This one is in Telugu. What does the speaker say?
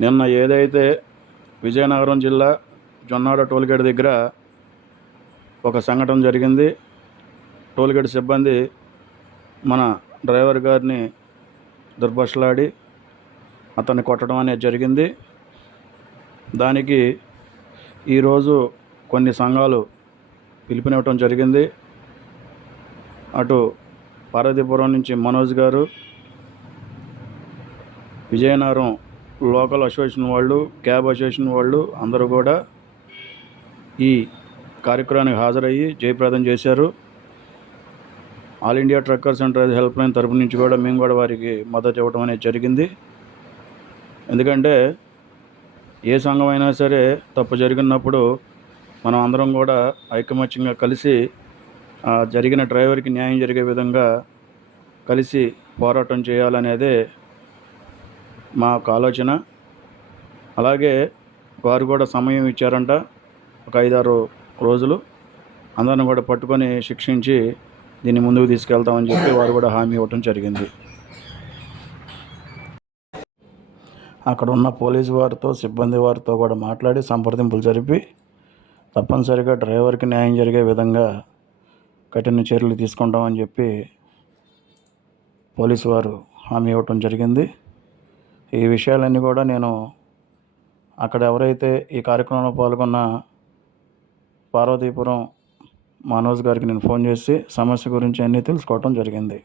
నిన్న ఏదైతే విజయనగరం జిల్లా జొన్నాడ టోల్గేట్ దగ్గర ఒక సంఘటన జరిగింది టోల్గేట్ సిబ్బంది మన డ్రైవర్ గారిని దుర్భషలాడి అతన్ని కొట్టడం అనేది జరిగింది. దానికి ఈరోజు కొన్ని సంఘాలు పిలుపునివ్వటం జరిగింది. అటు పార్వతీపురం నుంచి మనోజ్ గారు విజయనగరం లోకల్ అసోసియేషన్ వాళ్ళు క్యాబ్ అసోసియేషన్ వాళ్ళు అందరూ కూడా ఈ కార్యక్రమానికి హాజరయ్యి జయప్రదం చేశారు. All India truckers and driver helpline తరపు నుంచి కూడా మేము కూడా వారికి మద్దతు ఇవ్వడం అనేది జరిగింది. ఎందుకంటే ఏ సంఘం అయినా సరే తప్పు జరిగినప్పుడు మనం అందరం కూడా ఐకమత్యంగా కలిసి జరిగిన డ్రైవర్కి న్యాయం జరిగే విధంగా కలిసి పోరాటం చేయాలనేదే మా యొక్క ఆలోచన. అలాగే వారు కూడా సమయం ఇచ్చారంట. ఒక ఐదారు రోజులు అందరిని కూడా పట్టుకొని శిక్షించి దీన్ని ముందుకు తీసుకెళ్తామని చెప్పి వారు కూడా హామీ ఇవ్వటం జరిగింది. అక్కడ ఉన్న పోలీసు వారితో సిబ్బంది వారితో కూడా మాట్లాడి సంప్రదింపులు జరిపి తప్పనిసరిగా డ్రైవర్కి న్యాయం జరిగే విధంగా కఠిన చర్యలు తీసుకుంటామని చెప్పి పోలీసు వారు హామీ ఇవ్వటం జరిగింది. ఈ విషయాలన్నీ కూడా నేను అక్కడ ఎవరైతే ఈ కార్యక్రమంలో పాల్గొన్న పార్వతీపురం మనోజ్ గారికి నేను ఫోన్ చేసి సమస్య గురించి అన్నీ తెలుసుకోవటం జరిగింది.